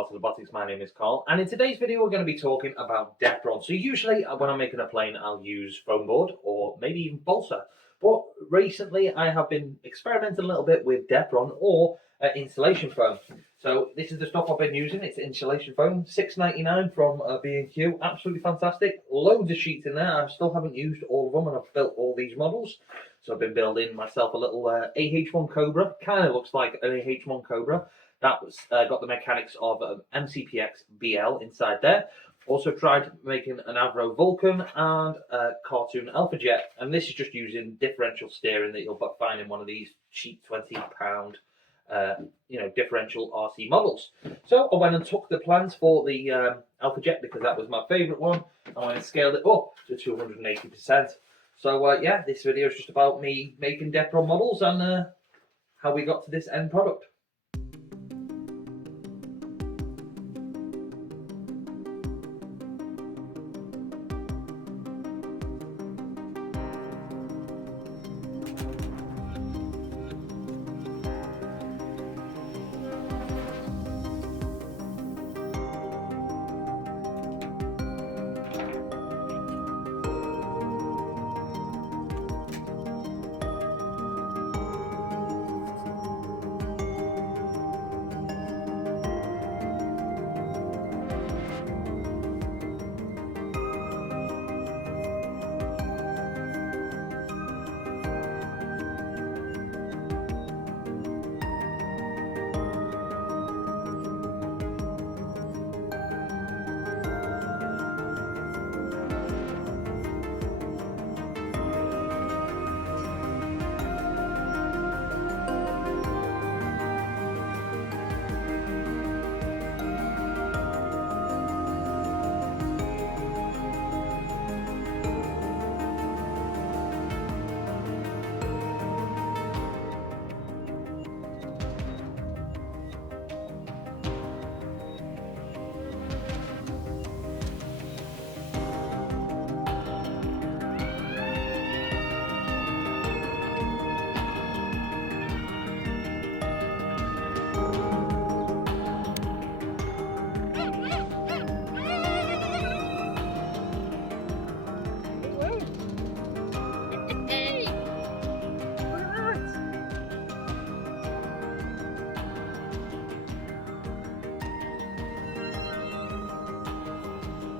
Arts of Robotics. My name is Carl, and in today's video we're going to be talking about Depron. So usually when I'm making a plane I'll use foam board or maybe even balsa, but recently I have been experimenting a little bit with Depron or insulation foam. So this is the stuff I've been using. It's insulation foam, $6.99 from B&Q. Absolutely fantastic. Loads of sheets in there. I still haven't used all of them, and I've built all these models. So I've been building myself a little AH1 Cobra. Kind of looks like an AH1 Cobra. That was got the mechanics of MCPX BL inside there. Also tried making an Avro Vulcan and a cartoon Alpha Jet. And this is just using differential steering that you'll find in one of these cheap £20 differential RC models. So I went and took the plans for the Alpha Jet because that was my favourite one. I went and scaled it up to 280%. So yeah, this video is just about me making Depron models and how we got to this end product.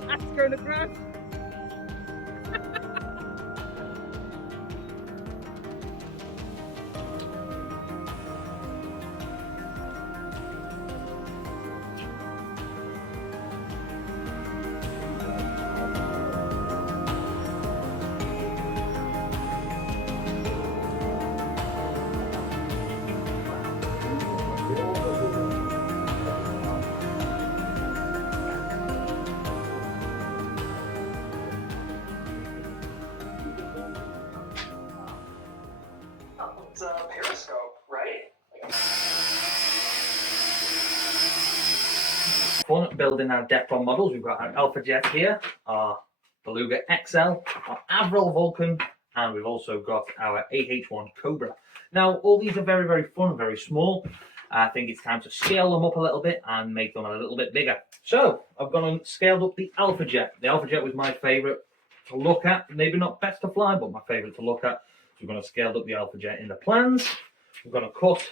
That's going to crash. It's a periscope, right? Fun building our Depron models. We've got our Alpha Jet here, our Beluga XL, our Avro Vulcan, and we've also got our AH1 Cobra. Now, all these are very, very fun, very small. I think it's time to scale them up a little bit and make them a little bit bigger. So, I've gone and scaled up the Alpha Jet. The Alpha Jet was my favourite to look at. Maybe not best to fly, but my favourite to look at. So we're going to scale up the Alpha Jet in the plans. We're going to cut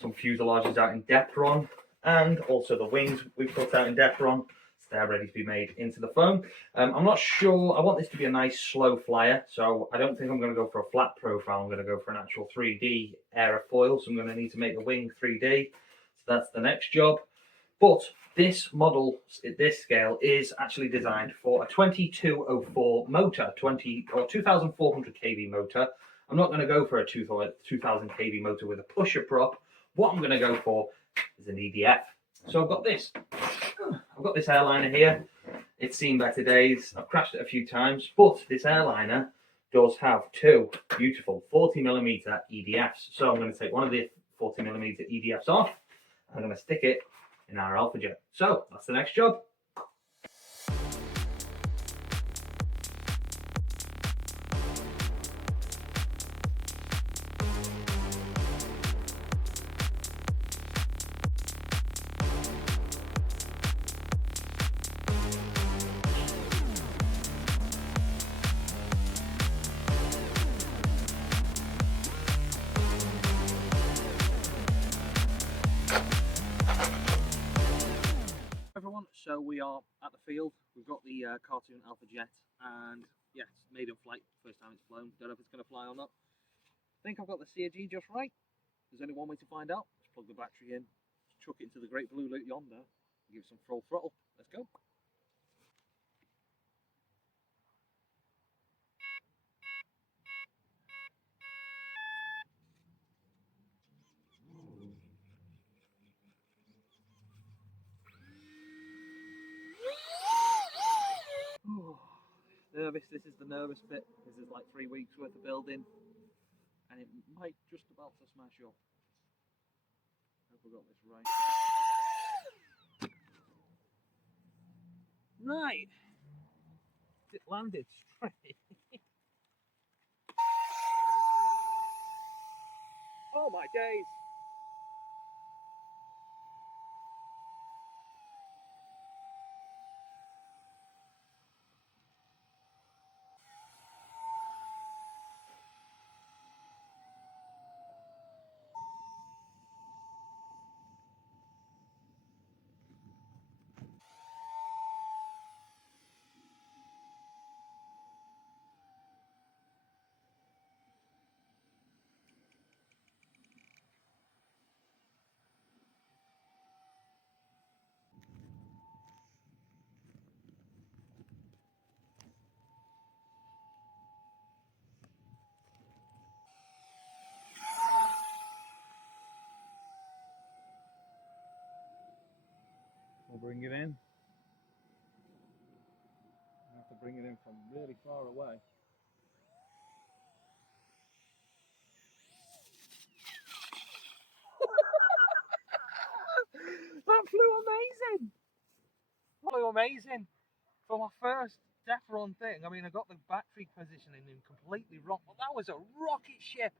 some fuselages out in Depron, and also the wings we've cut out in Depron. So they're ready to be made into the foam. I'm not sure. I want this to be a nice slow flyer, so I don't think I'm going to go for a flat profile. I'm going to go for an actual 3D aerofoil. So I'm going to need to make the wing 3D. So that's the next job. But this model, this scale, is actually designed for a 2204 motor, 2400 kV motor. I'm not going to go for a 2000 kV motor with a pusher prop. What I'm going to go for is an EDF. So I've got this. I've got this airliner here. It's seen better days. I've crashed it a few times, but this airliner does have two beautiful 40mm EDFs. So I'm going to take one of the 40mm EDFs off. I'm going to stick it in our Alpha Jet. So that's the next job. So we are at the field. We've got the cartoon Alpha Jet, and yeah, it's maiden flight. First time it's flown. Don't know if it's going to fly or not. I think I've got the CG just right. There's only one way to find out. Just plug the battery in, chuck it into the great blue loop yonder, and give it some full throttle. Let's go. Nervous. This is the nervous bit. This is like 3 weeks worth of building, and it might just about to smash up. Hope I got this right. Right. It landed straight. Oh my days. We'll bring it in. I have to bring it in from really far away. That flew amazing! Flew amazing! For my first death run thing, I mean, I got the battery positioning in completely wrong, but that was a rocket ship!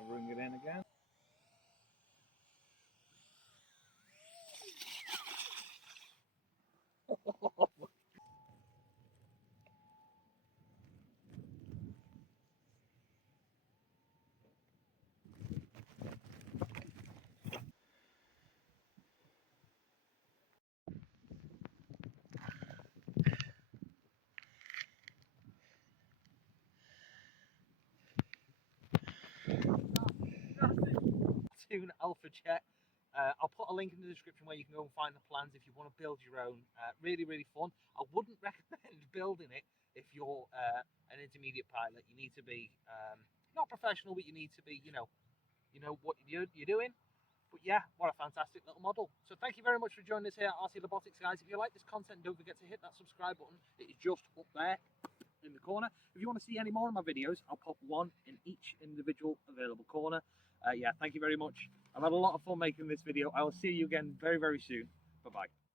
I'll bring it in again. Cartoon Alpha Jet. I'll put a link in the description where you can go and find the plans if you want to build your own. Really, really fun. I wouldn't recommend building it if you're an intermediate pilot. You need to be not professional, but you need to be, you know what you're doing. But yeah, what a fantastic little model. So thank you very much for joining us here at RC Robotics, guys. If you like this content, don't forget to hit that subscribe button. It is just up there in the corner. If you want to see any more of my videos, I'll pop one in each individual available corner. Yeah, thank you very much. I've had a lot of fun making this video. I will see you again very, very soon. Bye-bye.